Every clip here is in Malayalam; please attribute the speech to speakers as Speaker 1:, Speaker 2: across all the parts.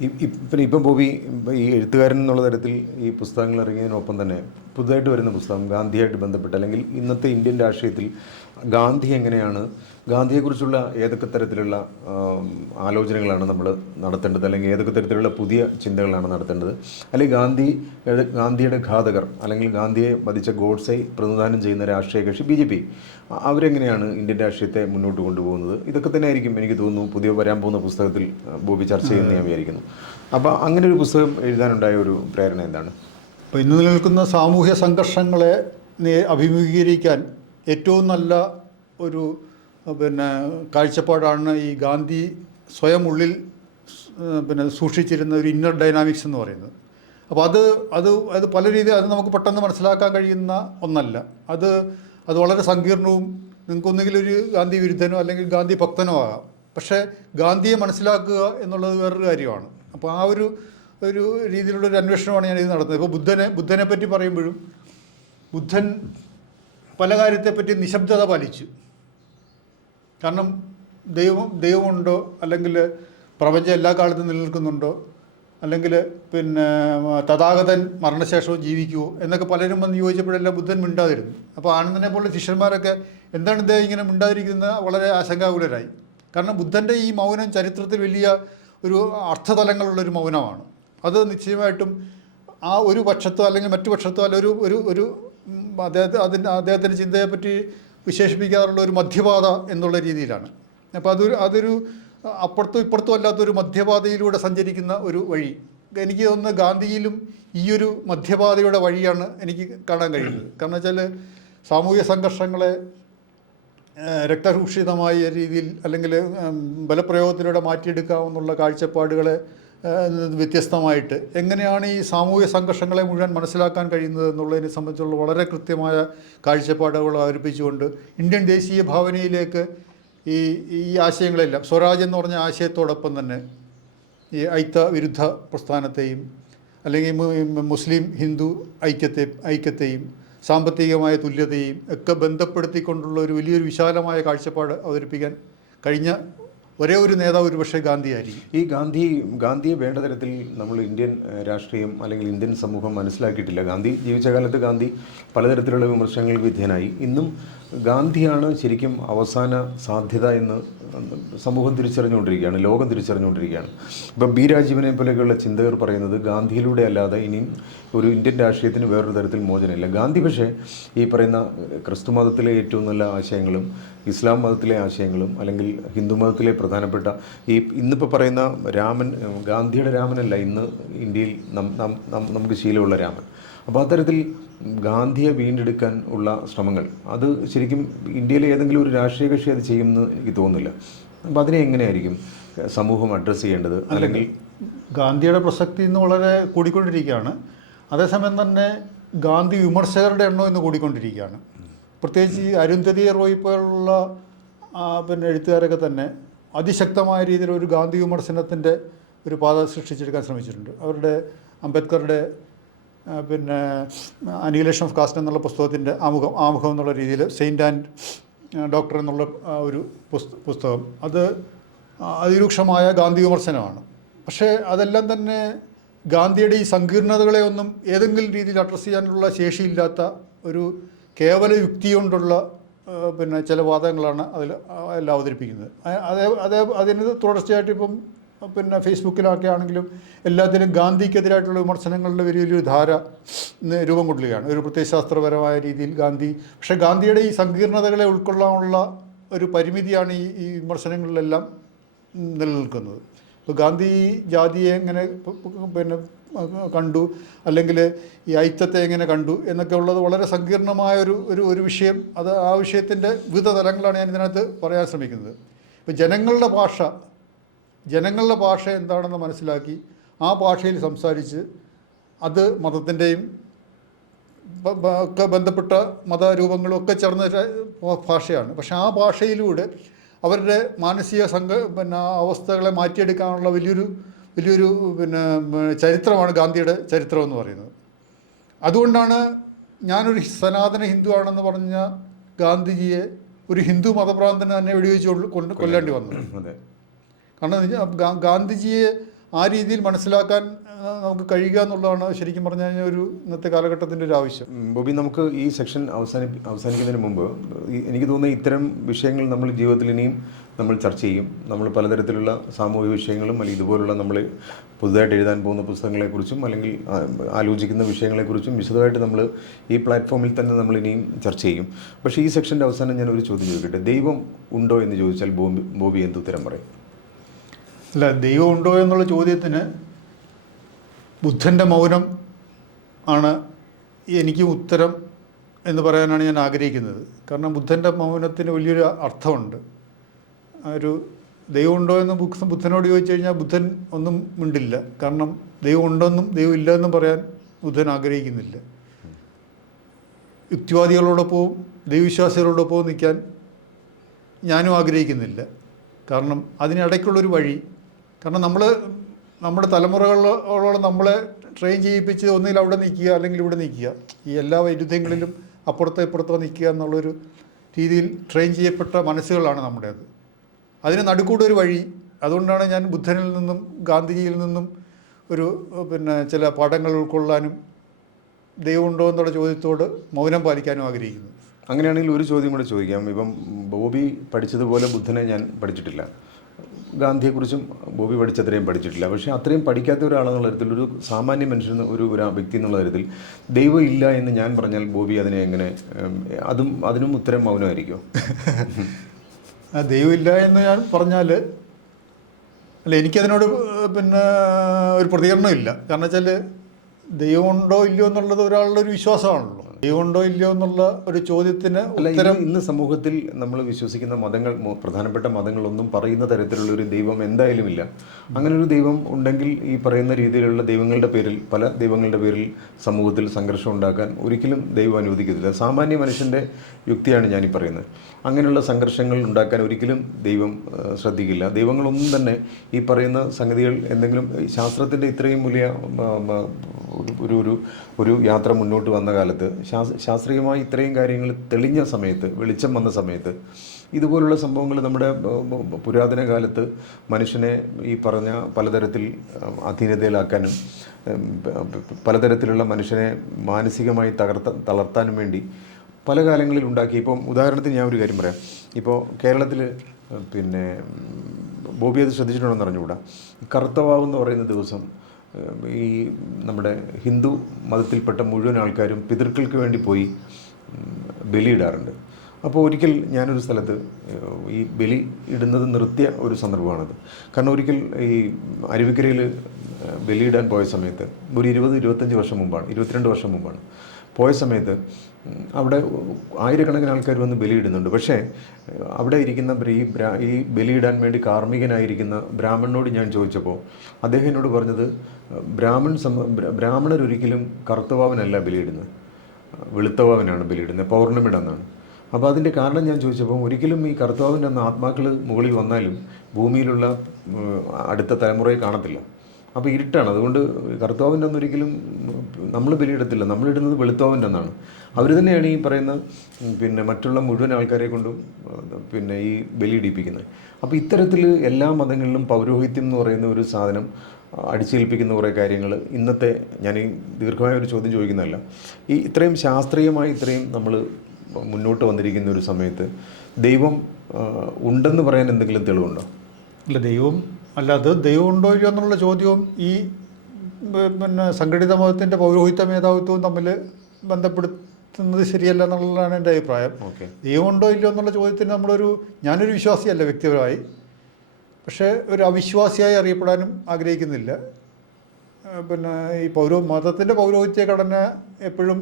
Speaker 1: പിന്നെ ഇപ്പം ബോബി ഈ എഴുത്തുകാരൻ എന്നുള്ള തരത്തിൽ ഈ പുസ്തകങ്ങൾ ഇറങ്ങിയതിനൊപ്പം തന്നെ പുതുതായിട്ട് വരുന്ന പുസ്തകം ഗാന്ധിയായിട്ട് ബന്ധപ്പെട്ട് അല്ലെങ്കിൽ ഇന്നത്തെ ഇന്ത്യൻ രാഷ്ട്രീയത്തിൽ ഗാന്ധി എങ്ങനെയാണ് ഗാന്ധിയെക്കുറിച്ചുള്ള ഏതൊക്കെ തരത്തിലുള്ള ആലോചനകളാണ് നമ്മൾ നടത്തേണ്ടത്? അല്ലെങ്കിൽ ഏതൊക്കെ തരത്തിലുള്ള പുതിയ ചിന്തകളാണ് നടത്തേണ്ടത്? അല്ലെങ്കിൽ ഗാന്ധി ഗാന്ധിയുടെ ഘാതകർ അല്ലെങ്കിൽ ഗാന്ധിയെ വധിച്ച ഗോഡ്സെ പ്രതിനിധാനം ചെയ്യുന്ന രാഷ്ട്രീയ കക്ഷി ബി ജെ പി അവരെങ്ങനെയാണ് ഇന്ത്യൻ രാഷ്ട്രീയത്തെ മുന്നോട്ട് കൊണ്ടുപോകുന്നത്? ഇതൊക്കെ തന്നെ ആയിരിക്കും എനിക്ക് തോന്നുന്നു പുതിയ വരാൻ പോകുന്ന പുസ്തകത്തിൽ ബോബി ചർച്ച ചെയ്യുന്ന ഞാൻ വിചാരിക്കുന്നു. അപ്പോൾ അങ്ങനെ ഒരു പുസ്തകം എഴുതാനുണ്ടായ ഒരു പ്രേരണ എന്താണ്?
Speaker 2: അപ്പോൾ ഇന്ന് നിലനിൽക്കുന്ന സാമൂഹ്യ സംഘർഷങ്ങളെ അഭിമുഖീകരിക്കാൻ ഏറ്റവും നല്ല ഒരു പിന്നെ കാഴ്ചപ്പാടാണ് ഈ ഗാന്ധി സ്വയം ഉള്ളിൽ പിന്നെ സൂക്ഷിച്ചിരുന്ന ഒരു ഇന്നർ ഡൈനാമിക്സ് എന്ന് പറയുന്നത്. അപ്പോൾ അത് അത് അത് പല രീതിയിൽ അത് നമുക്ക് പെട്ടെന്ന് മനസ്സിലാക്കാൻ കഴിയുന്ന ഒന്നല്ല. അത് അത് വളരെ സങ്കീർണവും നിങ്ങൾക്കൊന്നുകിൽ ഒരു ഗാന്ധി വിരുദ്ധനോ അല്ലെങ്കിൽ ഗാന്ധി ഭക്തനോ ആകാം. പക്ഷേ ഗാന്ധിയെ മനസ്സിലാക്കുക എന്നുള്ളത് വേറൊരു കാര്യമാണ്. അപ്പോൾ ആ ഒരു ഒരു രീതിയിലുള്ള ഒരു അന്വേഷണമാണ് ഞാൻ ഇത് നടത്തുന്നത്. ഇപ്പോൾ ബുദ്ധനെ ബുദ്ധനെ പറ്റി പറയുമ്പോഴും ബുദ്ധൻ പല കാര്യത്തെപ്പറ്റി നിശബ്ദത പാലിച്ചു. കാരണം ദൈവം ദൈവമുണ്ടോ? അല്ലെങ്കിൽ പ്രപഞ്ചം എല്ലാ കാലത്തും നിലനിൽക്കുന്നുണ്ടോ? അല്ലെങ്കിൽ പിന്നെ തഥാഗതൻ മരണശേഷവും ജീവിക്കുമോ എന്നൊക്കെ പലരും വന്ന് ചോദിച്ചപ്പോഴെല്ലാം ബുദ്ധൻ മിണ്ടാതിരുന്നു. അപ്പോൾ ആനന്ദനെ പോലെ ശിഷ്യന്മാരൊക്കെ എന്താണ് ഇദ്ദേഹം ഇങ്ങനെ മിണ്ടാതിരിക്കുന്നത് വളരെ ആശങ്കാകുലരായി. കാരണം ബുദ്ധന്റെ ഈ മൗനം ചരിത്രത്തിൽ വലിയ ഒരു അർത്ഥതലങ്ങളുള്ളൊരു മൗനമാണ്. അത് നിശ്ചയമായിട്ടും ആ ഒരു പക്ഷത്തോ അല്ലെങ്കിൽ മറ്റു പക്ഷത്തോ അല്ല ഒരു ഒരു ഒരു അദ്ദേഹത്തെ അതിന്റെ അദ്ദേഹത്തിന്റെ ചിന്തയെപ്പറ്റി വിശേഷിപ്പിക്കാറുള്ള ഒരു മധ്യപാത എന്നുള്ള രീതിയിലാണ്. അപ്പോൾ അതൊരു അതൊരു അപ്പുറത്തും ഇപ്പുറത്തും അല്ലാത്തൊരു മധ്യപാതയിലൂടെ സഞ്ചരിക്കുന്ന ഒരു വഴി. എനിക്ക് തോന്നുന്നു ഗാന്ധിയിലും ഈ ഒരു മധ്യപാതയുടെ വഴിയാണ് എനിക്ക് കാണാൻ കഴിയുന്നത്. കാരണം വെച്ചാൽ സാമൂഹ്യ സംഘർഷങ്ങളെ രക്തരൂക്ഷിതമായ രീതിയിൽ അല്ലെങ്കിൽ ബലപ്രയോഗത്തിലൂടെ മാറ്റിയെടുക്കാമെന്നുള്ള കാഴ്ചപ്പാടുകളെ വ്യത്യസ്തമായിട്ട്. എങ്ങനെയാണ് ഈ സാമൂഹ്യ സംഘർഷങ്ങളെ മുഴുവൻ മനസ്സിലാക്കാൻ കഴിയുന്നത് എന്നുള്ളതിനെ സംബന്ധിച്ചുള്ള വളരെ കൃത്യമായ കാഴ്ചപ്പാടുകൾ അവതരിപ്പിച്ചുകൊണ്ട് ഇന്ത്യൻ ദേശീയ ഭാവനയിലേക്ക് ഈ ഈ ആശയങ്ങളെല്ലാം സ്വരാജ് എന്ന് പറഞ്ഞ ആശയത്തോടൊപ്പം തന്നെ ഈ ഐത്ത വിരുദ്ധ പ്രസ്ഥാനത്തെയും അല്ലെങ്കിൽ മുസ്ലിം ഹിന്ദു ഐക്യത്തെ ഐക്യത്തെയും സാമ്പത്തികമായ തുല്യതയും ഒക്കെ ബന്ധപ്പെടുത്തിക്കൊണ്ടുള്ള ഒരു വലിയൊരു വിശാലമായ കാഴ്ചപ്പാട് അവതരിപ്പിക്കാൻ കഴിഞ്ഞ ഒരേ ഒരു നേതാവ് ഒരുപക്ഷെ ഗാന്ധിയായിരിക്കും
Speaker 1: ഈ ഗാന്ധി ഗാന്ധിയെ വേണ്ട തരത്തിൽ നമ്മൾ ഇന്ത്യൻ രാഷ്ട്രീയം അല്ലെങ്കിൽ ഇന്ത്യൻ സമൂഹം മനസ്സിലാക്കിയിട്ടില്ല. ഗാന്ധി ജീവിച്ച കാലത്ത് ഗാന്ധി പലതരത്തിലുള്ള വിമർശനങ്ങൾക്ക് വിധേയനായി. ഇന്നും ഗാന്ധിയാണ് ശരിക്കും അവസാന സാധ്യത എന്ന് സമൂഹം തിരിച്ചറിഞ്ഞുകൊണ്ടിരിക്കുകയാണ് ലോകം തിരിച്ചറിഞ്ഞുകൊണ്ടിരിക്കുകയാണ്. ഇപ്പം ബി രാജീവനെ പോലെയൊക്കെയുള്ള ചിന്തകർ പറയുന്നത് ഗാന്ധിയിലൂടെ അല്ലാതെ ഇനിയും ഒരു ഇന്ത്യൻ രാഷ്ട്രീയത്തിന് വേറൊരു തരത്തിൽ മോചനമില്ല. ഗാന്ധി പക്ഷേ ഈ പറയുന്ന ക്രിസ്തു മതത്തിലെ ഏറ്റവും നല്ല ആശയങ്ങളും ഇസ്ലാം മതത്തിലെ ആശയങ്ങളും അല്ലെങ്കിൽ ഹിന്ദു മതത്തിലെ പ്രധാനപ്പെട്ട ഈ ഇന്നിപ്പോൾ പറയുന്ന രാമൻ ഗാന്ധിയുടെ രാമനല്ല ഇന്ന് ഇന്ത്യയിൽ നമുക്ക് ശീലമുള്ള രാമൻ. അപ്പോൾ അത്തരത്തിൽ ഗാന്ധിയെ വീണ്ടെടുക്കാൻ ഉള്ള ശ്രമങ്ങൾ. അത് ശരിക്കും ഇന്ത്യയിലെ ഏതെങ്കിലും ഒരു രാഷ്ട്രീയ കക്ഷി അത് ചെയ്യുമെന്ന് എനിക്ക് തോന്നുന്നില്ല. അപ്പോൾ അതിനെ എങ്ങനെയായിരിക്കും സമൂഹം അഡ്രസ്സ് ചെയ്യേണ്ടത്? അല്ലെങ്കിൽ
Speaker 2: ഗാന്ധിയുടെ പ്രസക്തി ഇന്ന് വളരെ കൂടിക്കൊണ്ടിരിക്കുകയാണ്. അതേസമയം തന്നെ ഗാന്ധി വിമർശകരുടെ എണ്ണം ഇന്ന് കൂടിക്കൊണ്ടിരിക്കുകയാണ്. പ്രത്യേകിച്ച് ഈ അരുന്ധതി റോയ് പോലുള്ള പിന്നെ എഴുത്തുകാരൊക്കെ തന്നെ അതിശക്തമായ രീതിയിൽ ഒരു ഗാന്ധി വിമർശനത്തിന്റെ ഒരു പാത സൃഷ്ടിച്ചെടുക്കാൻ ശ്രമിച്ചിട്ടുണ്ട്. അവരുടെ അംബേദ്കറുടെ പിന്നെ അനിഹിലേഷൻ ഓഫ് കാസ്റ്റ് എന്നുള്ള പുസ്തകത്തിന്റെ ആമുഖം ആമുഖം എന്നുള്ള രീതിയിൽ സെയിന്റ് ആൻഡ് ഡോക്ടർ എന്നുള്ള ഒരു പുസ്തകം. അത് അതിരൂക്ഷമായ ഗാന്ധി വിമർശനമാണ്. പക്ഷേ അതെല്ലാം തന്നെ ഗാന്ധിയുടെ ഈ സങ്കീർണതകളെ ഒന്നും ഏതെങ്കിലും രീതിയിൽ അഡ്രസ്സ് ചെയ്യാനുള്ള ശേഷിയില്ലാത്ത ഒരു കേവല യുക്തി കൊണ്ടുള്ള പിന്നെ ചില വാദങ്ങളാണ് അതിൽ എല്ലാം അവതരിപ്പിക്കുന്നത്. അതേ അതേ അതിന് തുടർച്ചയായിട്ട് ഇപ്പം പിന്നെ ഫേസ്ബുക്കിലൊക്കെ ആണെങ്കിലും എല്ലാത്തിലും ഗാന്ധിക്കെതിരായിട്ടുള്ള വിമർശനങ്ങളുടെ വലിയ വലിയൊരു ധാര രൂപം കൊള്ളുകയാണ്. ഒരു പ്രത്യയശാസ്ത്രപരമായ രീതിയിൽ ഗാന്ധി പക്ഷേ ഗാന്ധിയുടെ ഈ സങ്കീർണതകളെ ഉൾക്കൊള്ളാനുള്ള ഒരു പരിമിതിയാണ് ഈ ഈ വിമർശനങ്ങളിലെല്ലാം നിലനിൽക്കുന്നത്. ഇപ്പോൾ ഗാന്ധി ജാതിയെ എങ്ങനെ പിന്നെ കണ്ടു അല്ലെങ്കിൽ ഈ ഐത്തത്തെ എങ്ങനെ കണ്ടു എന്നൊക്കെ ഉള്ളത് വളരെ സങ്കീർണമായ ഒരു ഒരു ഒരു വിഷയം. അത് ആ വിഷയത്തിന്റെ വിവിധ തലങ്ങളാണ് ഞാൻ ഇതിനകത്ത് പറയാൻ ശ്രമിക്കുന്നത്. ഇപ്പോൾ ജനങ്ങളുടെ ഭാഷ ജനങ്ങളുടെ ഭാഷ എന്താണെന്ന് മനസ്സിലാക്കി ആ ഭാഷയിൽ സംസാരിച്ച് അത് മതത്തിന്റെയും ഒക്കെ ബന്ധപ്പെട്ട മതരൂപങ്ങളും ഒക്കെ ചേർന്ന ഭാഷയാണ്. പക്ഷെ ആ ഭാഷയിലൂടെ അവരുടെ മാനസിക സംഘ പിന്നെ അവസ്ഥകളെ മാറ്റിയെടുക്കാനുള്ള വലിയൊരു വലിയൊരു പിന്നെ ചരിത്രമാണ് ഗാന്ധിയുടെ ചരിത്രം എന്ന് പറയുന്നത്. അതുകൊണ്ടാണ് ഞാനൊരു സനാതന ഹിന്ദു ആണെന്ന് പറഞ്ഞ ഗാന്ധിജിയെ ഒരു ഹിന്ദു മതപ്രാന്തന് തന്നെ വെടിവെച്ച് കൊണ്ട് കൊല്ലേണ്ടി വന്നത്. കാരണം ഗാന്ധിജിയെ ആ രീതിയിൽ മനസ്സിലാക്കാൻ നമുക്ക് കഴിയുക എന്നുള്ളതാണ് ശരിക്കും പറഞ്ഞു കഴിഞ്ഞാൽ ഒരു ഇന്നത്തെ കാലഘട്ടത്തിന്റെ ഒരു ആവശ്യം.
Speaker 1: ബോബി നമുക്ക് ഈ സെക്ഷൻ അവസാനി അവസാനിക്കുന്നതിന് മുമ്പ് എനിക്ക് തോന്നുന്ന ഇത്തരം വിഷയങ്ങൾ നമ്മൾ ജീവിതത്തിൽ ഇനിയും നമ്മൾ ചർച്ച ചെയ്യും. നമ്മൾ പലതരത്തിലുള്ള സാമൂഹിക വിഷയങ്ങളും അല്ലെങ്കിൽ ഇതുപോലുള്ള നമ്മൾ പുതുതായിട്ട് എഴുതാൻ പോകുന്ന പുസ്തകങ്ങളെക്കുറിച്ചും അല്ലെങ്കിൽ ആലോചിക്കുന്ന വിഷയങ്ങളെക്കുറിച്ചും വിശദമായിട്ട് നമ്മൾ ഈ പ്ലാറ്റ്ഫോമിൽ തന്നെ നമ്മൾ ഇനിയും ചർച്ച ചെയ്യും. പക്ഷേ ഈ സെക്ഷന്റെ അവസാനം ഞാൻ ഒരു ചോദ്യം ചോദിക്കട്ടെ? ദൈവം ഉണ്ടോ എന്ന് ചോദിച്ചാൽ ബോബി ബോബി എന്ത് ഉത്തരം പറയും?
Speaker 2: അല്ല ദൈവം ഉണ്ടോ എന്നുള്ള ചോദ്യത്തിന് ബുദ്ധന്റെ മൗനം ആണ് എനിക്ക് ഉത്തരം എന്ന് പറയാനാണ് ഞാൻ ആഗ്രഹിക്കുന്നത്. കാരണം ബുദ്ധന്റെ മൗനത്തിന് വലിയൊരു അർത്ഥമുണ്ട്. ഒരു ദൈവമുണ്ടോ എന്ന് ബുക്ക് ബുദ്ധനോട് ചോദിച്ചു കഴിഞ്ഞാൽ ബുദ്ധൻ ഒന്നും മിണ്ടില്ല. കാരണം ദൈവം ഉണ്ടെന്നും ദൈവം ഇല്ല എന്നും പറയാൻ ബുദ്ധൻ ആഗ്രഹിക്കുന്നില്ല. യുക്തിവാദികളോടൊപ്പവും ദൈവവിശ്വാസികളോടൊപ്പവും നിൽക്കാൻ ഞാനും ആഗ്രഹിക്കുന്നില്ല. കാരണം അതിനിടയ്ക്കുള്ളൊരു വഴി കാരണം നമ്മൾ നമ്മുടെ തലമുറകളോളം നമ്മളെ ട്രെയിൻ ചെയ്യിപ്പിച്ച് ഒന്നിൽ അവിടെ നിൽക്കുക അല്ലെങ്കിൽ ഇവിടെ നിൽക്കുക. ഈ എല്ലാ വൈരുദ്ധ്യങ്ങളിലും അപ്പുറത്തെ ഇപ്പുറത്തോ നിൽക്കുക എന്നുള്ളൊരു രീതിയിൽ ട്രെയിൻ ചെയ്യപ്പെട്ട മനസ്സുകളാണ് നമ്മുടേത്. അതിന് നടുക്കൂടെ ഒരു വഴി. അതുകൊണ്ടാണ് ഞാൻ ബുദ്ധനിൽ നിന്നും ഗാന്ധിജിയിൽ നിന്നും ഒരു പിന്നെ ചില പാഠങ്ങൾ ഉൾക്കൊള്ളാനും ദൈവമുണ്ടോ എന്നുള്ള ചോദ്യത്തോട് മൗനം പാലിക്കാനും ആഗ്രഹിക്കുന്നത്
Speaker 1: അങ്ങനെയാണെങ്കിൽ ഒരു ചോദ്യം കൂടെ ചോദിക്കാം. ഇപ്പം ബോബി പഠിച്ചതുപോലെ ബുദ്ധനെ ഞാൻ പഠിച്ചിട്ടില്ല. ഗാന്ധിയെക്കുറിച്ചും ബോബി പഠിച്ചത്രയും പഠിച്ചിട്ടില്ല. പക്ഷേ അത്രയും പഠിക്കാത്ത ഒരാളെന്നുള്ള തരത്തിൽ ഒരു സാമാന്യ മനുഷ്യൻ ഒരു ഒരു വ്യക്തി എന്നുള്ള തരത്തിൽ ദൈവം ഇല്ല എന്ന് ഞാൻ പറഞ്ഞാൽ ബോബി അതിനെ എങ്ങനെ അതും അതിനും ഉത്തരം മൗനമായിരിക്കും
Speaker 2: ആ ദൈവമില്ല എന്ന് ഞാൻ പറഞ്ഞാൽ അല്ല എനിക്കതിനോട് പിന്നെ ഒരു പ്രതികരണമില്ല. കാരണം വെച്ചാൽ ദൈവമുണ്ടോ ഇല്ലയോ എന്നുള്ളത് ഒരാളുടെ ഒരു വിശ്വാസമാണല്ലോ. ദൈവമുണ്ടോ ഇല്ലയോ എന്നുള്ള ഒരു ചോദ്യത്തിന് ഉത്തരം
Speaker 1: ഇന്ന് സമൂഹത്തിൽ നമ്മൾ വിശ്വസിക്കുന്ന മതങ്ങൾ പ്രധാനപ്പെട്ട മതങ്ങളൊന്നും പറയുന്ന തരത്തിലുള്ള ഒരു ദൈവം എന്തായാലും ഇല്ല. അങ്ങനെ ഒരു ദൈവം ഉണ്ടെങ്കിൽ ഈ പറയുന്ന രീതിയിലുള്ള ദൈവങ്ങളുടെ പേരിൽ പല ദൈവങ്ങളുടെ പേരിൽ സമൂഹത്തിൽ സംഘർഷം ഉണ്ടാക്കാൻ ഒരിക്കലും ദൈവം അനുവദിക്കത്തില്ല. സാമാന്യ മനുഷ്യന്റെ യുക്തിയാണ് ഞാനീ പറയുന്നത്. അങ്ങനെയുള്ള സംഘർഷങ്ങൾ ഉണ്ടാക്കാൻ ഒരിക്കലും ദൈവം ശ്രദ്ധിക്കില്ല. ദൈവങ്ങളൊന്നും തന്നെ ഈ പറയുന്ന സംഗതികൾ എന്തെങ്കിലും ശാസ്ത്രത്തിന്റെ ഇത്രയും വലിയ ഒരു- ഒരു ഒരു യാത്ര മുന്നോട്ട് വന്ന കാലത്ത് ശാസ്ത്രീയമായി ഇത്രയും കാര്യങ്ങൾ തെളിഞ്ഞ സമയത്ത് വെളിച്ചം വന്ന സമയത്ത് ഇതുപോലുള്ള സംഭവങ്ങൾ നമ്മുടെ പുരാതന കാലത്ത് മനുഷ്യനെ ഈ പറഞ്ഞ പലതരത്തിൽ അധീനതയിലാക്കാനും പലതരത്തിലുള്ള മനുഷ്യനെ മാനസികമായി തകർത്ത തളർത്താനും വേണ്ടി പല കാലങ്ങളിൽ ഉണ്ടാക്കി. ഇപ്പം ഉദാഹരണത്തിന് ഞാൻ ഒരു കാര്യം പറയാം. ഇപ്പോൾ കേരളത്തിൽ പിന്നെ ബോബി അത് ശ്രദ്ധിച്ചിട്ടുണ്ടെന്ന് അറിഞ്ഞുകൂടാ. കറുത്തവാവ് എന്ന് പറയുന്ന ദിവസം ഈ നമ്മുടെ ഹിന്ദു മതത്തിൽപ്പെട്ട മുഴുവൻ ആൾക്കാരും പിതൃക്കൾക്ക് വേണ്ടി പോയി ബലിയിടാറുണ്ട് അപ്പോൾ ഒരിക്കൽ ഞാനൊരു സ്ഥലത്ത് ഈ ബലി ഇടുന്നത് നിർത്തിയ ഒരു സന്ദർഭമാണത്. കാരണം ഒരിക്കൽ ഈ അരുവിക്കരയിൽ ബലിയിടാൻ പോയ സമയത്ത് ഒരു ഇരുപത് ഇരുപത്തഞ്ച് വർഷം മുമ്പാണ് ഇരുപത്തിരണ്ട് വർഷം മുമ്പാണ് പോയ സമയത്ത് അവിടെ ആയിരക്കണക്കിന് ആൾക്കാർ വന്ന് ബലിയിടുന്നുണ്ട്. പക്ഷേ അവിടെ ഇരിക്കുന്ന ഈ ഈ ബലിയിടാൻ വേണ്ടി കാർമ്മികനായിരിക്കുന്ന ബ്രാഹ്മണനോട് ഞാൻ ചോദിച്ചപ്പോൾ അദ്ദേഹം എന്നോട് പറഞ്ഞത് ബ്രാഹ്മൺ സമ ബ്ര- ബ്രാഹ്മണരൊരിക്കലും കറുത്തവാവനല്ല ബലിയിടുന്നത്. വെളുത്തവാവനാണ് ബലിയിടുന്നത്. പൗർണമിയുടെ അപ്പോൾ അതിന്റെ കാരണം ഞാൻ ചോദിച്ചപ്പോൾ ഒരിക്കലും ഈ കറുത്തവാവിന്റെ ആത്മാക്കൾ മുകളിൽ വന്നാലും ഭൂമിയിലുള്ള അടുത്ത തലമുറയെ കാണത്തില്ല. അപ്പോൾ ഇരുട്ടാണ്. അതുകൊണ്ട് കറുത്തവാവിന്റെ അന്ന് ഒരിക്കലും നമ്മൾ ബലിയിടത്തില്ല. നമ്മളിടുന്നത് വെളുത്തവാവിന്റെ അന്നാണ് അവർ തന്നെയാണ് ഈ പറയുന്ന പിന്നെ മറ്റുള്ള മുഴുവൻ ആൾക്കാരെ കൊണ്ടും പിന്നെ ഈ ബലിയിടിപ്പിക്കുന്നത് അപ്പോൾ ഇത്തരത്തിൽ എല്ലാ മതങ്ങളിലും പൗരോഹിത്യം എന്ന് പറയുന്ന ഒരു സാധനം അടിച്ചേൽപ്പിക്കുന്ന കുറേ കാര്യങ്ങൾ ഇന്നത്തെ ഞാൻ ഈ ദീർഘമായ ഒരു ചോദ്യം ചോദിക്കുന്നതല്ല. ഈ ഇത്രയും ശാസ്ത്രീയമായി ഇത്രയും നമ്മൾ മുന്നോട്ട് വന്നിരിക്കുന്ന ഒരു സമയത്ത് ദൈവം ഉണ്ടെന്ന് പറയാൻ എന്തെങ്കിലും തെളിവുണ്ടോ?
Speaker 2: അല്ല ദൈവം അല്ല അത് ദൈവം ഉണ്ടോ ഇല്ലയോ എന്നുള്ള ചോദ്യവും ഈ പിന്നെ സംഘടിത മതത്തിന്റെ പൗരോഹിത്യ മേധാവിത്വവും തമ്മിൽ ബന്ധപ്പെടുത്തുന്നത് ശരിയല്ല എന്നുള്ളതാണ് എന്റെ അഭിപ്രായം.
Speaker 1: ഓക്കെ.
Speaker 2: ദൈവമുണ്ടോ ഇല്ലയോ എന്നുള്ള ചോദ്യത്തിന് നമ്മളൊരു ഞാനൊരു വിശ്വാസിയല്ല വ്യക്തിപരമായി. പക്ഷേ ഒരു അവിശ്വാസിയായി അറിയപ്പെടാനും ആഗ്രഹിക്കുന്നില്ല. പിന്നെ ഈ പൗരോ മതത്തിന്റെ പൗരോഹിത്യ ഘടന എപ്പോഴും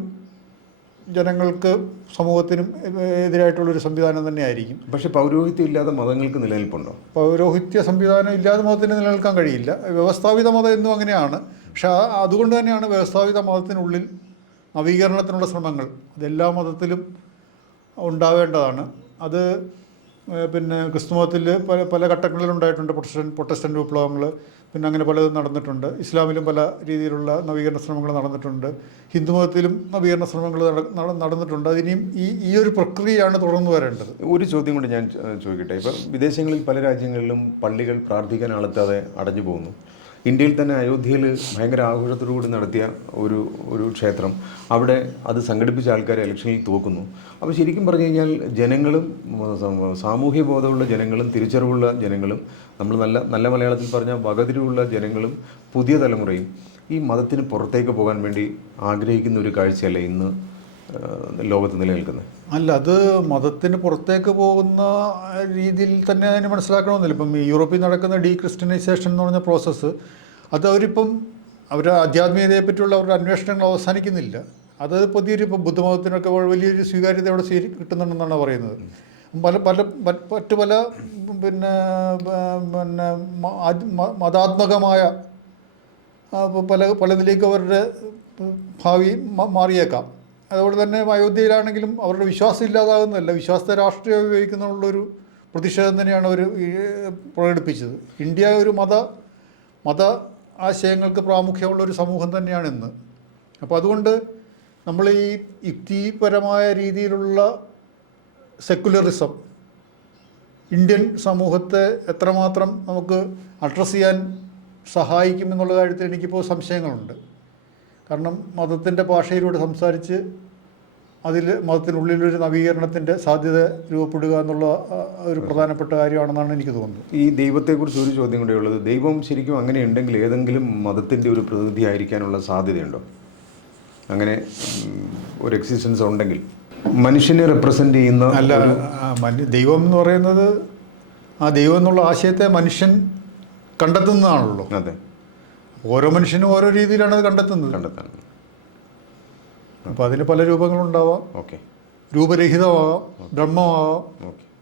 Speaker 2: ജനങ്ങൾക്ക് സമൂഹത്തിനും എതിരായിട്ടുള്ളൊരു സംവിധാനം തന്നെയായിരിക്കും.
Speaker 1: പക്ഷെ പൗരോഹിത്യം ഇല്ലാതെ മതങ്ങൾക്ക് നിലനിൽപ്പുണ്ടോ?
Speaker 2: പൗരോഹിത്യ സംവിധാനം ഇല്ലാതെ മതത്തിന് നിലനിൽക്കാൻ കഴിയില്ല. വ്യവസ്ഥാപിത മതം എന്നും അങ്ങനെയാണ്. പക്ഷെ അതുകൊണ്ട് തന്നെയാണ് വ്യവസ്ഥാപിത മതത്തിനുള്ളിൽ നവീകരണത്തിനുള്ള ശ്രമങ്ങൾ. അതെല്ലാ മതത്തിലും ഉണ്ടാവേണ്ടതാണ്. അത് പിന്നെ ക്രിസ്തുമതത്തിൽ പല പല ഘട്ടങ്ങളിൽ ഉണ്ടായിട്ടുണ്ട് പ്രൊട്ടസ്റ്റൻ പ്രൊട്ടസ്റ്റന്റ് വിപ്ലവങ്ങൾ പിന്നെ അങ്ങനെ പലതും നടന്നിട്ടുണ്ട്. ഇസ്ലാമിലും പല രീതിയിലുള്ള നവീകരണ ശ്രമങ്ങൾ നടന്നിട്ടുണ്ട്. ഹിന്ദുമതത്തിലും നവീകരണ ശ്രമങ്ങൾ നട- നട- നടന്നിട്ടുണ്ട്. അതിനിയും ഈ ഈ ഒരു പ്രക്രിയയാണ് തുടർന്നു വരേണ്ടത്.
Speaker 1: ഒരു ചോദ്യം കൂടി ഞാൻ ചോദിക്കട്ടെ. ഇപ്പം വിദേശങ്ങളിൽ പല രാജ്യങ്ങളിലും പള്ളികൾ പ്രാർത്ഥിക്കാൻ ആളെത്താതെ അടഞ്ഞു പോകുന്നു. ഇന്ത്യയിൽ തന്നെ അയോധ്യയിൽ ഭയങ്കര ആഘോഷത്തോടു കൂടി നടത്തിയ ഒരു ഒരു ക്ഷേത്രം. അവിടെ അത് സംഘടിപ്പിച്ച ആൾക്കാരെ ഇലക്ഷനിൽ തോക്കുന്നു. അപ്പോൾ ശരിക്കും പറഞ്ഞു കഴിഞ്ഞാൽ ജനങ്ങളും സാമൂഹ്യ ബോധമുള്ള ജനങ്ങളും തിരിച്ചറിവുള്ള ജനങ്ങളും നമ്മൾ നല്ല നല്ല മലയാളത്തിൽ പറഞ്ഞ വകതിരിവുള്ള ജനങ്ങളും പുതിയ തലമുറയും ഈ മതത്തിന് പുറത്തേക്ക് പോകാൻ വേണ്ടി ആഗ്രഹിക്കുന്ന ഒരു കാഴ്ചയല്ല ഇന്ന് ലോകത്ത് നിലനിൽക്കുന്നത്?
Speaker 2: അല്ല അത് മതത്തിന് പുറത്തേക്ക് പോകുന്ന രീതിയിൽ തന്നെ അതിന് മനസ്സിലാക്കണമെന്നില്ല. ഇപ്പം യൂറോപ്പിൽ നടക്കുന്ന ഡീ ക്രിസ്ത്യനൈസേഷൻ എന്ന് പറഞ്ഞ പ്രോസസ്സ് അത് അവരിപ്പം അവർ ആധ്യാത്മികതയെ പറ്റിയുള്ള അവരുടെ അന്വേഷണങ്ങൾ അവസാനിക്കുന്നില്ല. അത് പുതിയൊരു ഇപ്പം ബുദ്ധമതത്തിനൊക്കെ വലിയൊരു സ്വീകാര്യത അവിടെ സ്വീകരി കിട്ടുന്നുണ്ടെന്നാണ് പറയുന്നത്. പല പല മറ്റ് പല പിന്നെ പിന്നെ മതാത്മകമായ പല പലതിലേക്ക് അവരുടെ ഭാവി മാറിയേക്കാം. അതുപോലെ തന്നെ അയോധ്യയിലാണെങ്കിലും അവരുടെ വിശ്വാസം ഇല്ലാതാകുന്നതല്ല. വിശ്വാസത്തെ രാഷ്ട്രീയം ഉപയോഗിക്കുന്നുള്ളൊരു പ്രതിഷേധം തന്നെയാണ് അവർ പ്രകടിപ്പിച്ചത്. ഇന്ത്യ ഒരു മത മത ആശയങ്ങൾക്ക് പ്രാമുഖ്യമുള്ള ഒരു സമൂഹം തന്നെയാണ് ഇന്ന്. അപ്പോൾ അതുകൊണ്ട് നമ്മൾ ഈ യുക്തിപരമായ രീതിയിലുള്ള സെക്കുലറിസം ഇന്ത്യൻ സമൂഹത്തെ എത്രമാത്രം നമുക്ക് അഡ്രസ്സ് ചെയ്യാൻ സഹായിക്കുമെന്നുള്ള കാര്യത്തിൽ എനിക്കിപ്പോൾ സംശയങ്ങളുണ്ട്. കാരണം മതത്തിന്റെ ഭാഷയിലൂടെ സംസാരിച്ച് അതിൽ മതത്തിനുള്ളിലൊരു നവീകരണത്തിന്റെ സാധ്യത രൂപപ്പെടുക എന്നുള്ള ഒരു പ്രധാനപ്പെട്ട കാര്യമാണെന്നാണ് എനിക്ക് തോന്നുന്നത്.
Speaker 1: ഈ ദൈവത്തെക്കുറിച്ച് ഒരു ചോദ്യം കൂടെ ഉള്ളത്. ദൈവം ശരിക്കും അങ്ങനെ ഉണ്ടെങ്കിൽ ഏതെങ്കിലും മതത്തിന്റെ ഒരു പ്രതിനിധി ആയിരിക്കാനുള്ള സാധ്യതയുണ്ടോ? അങ്ങനെ ഒരു എക്സിസ്റ്റൻസ് ഉണ്ടെങ്കിൽ. മനുഷ്യനെ റെപ്രസെന്റ് ചെയ്യുന്ന
Speaker 2: അല്ല ദൈവം എന്ന് പറയുന്നത് ആ ദൈവം എന്നുള്ള ആശയത്തെ മനുഷ്യൻ കണ്ടെത്തുന്നതാണല്ലോ.
Speaker 1: അതെ.
Speaker 2: ഓരോ മനുഷ്യനും ഓരോ രീതിയിലാണ് അത് കണ്ടെത്തുന്നത്.
Speaker 1: കണ്ടെത്തുന്നത്.
Speaker 2: അപ്പോൾ അതിന് പല രൂപങ്ങളുണ്ടാവാം.
Speaker 1: ഓക്കെ.
Speaker 2: രൂപരഹിതമാവാം ബ്രഹ്മമാവാം.
Speaker 1: ഓക്കെ.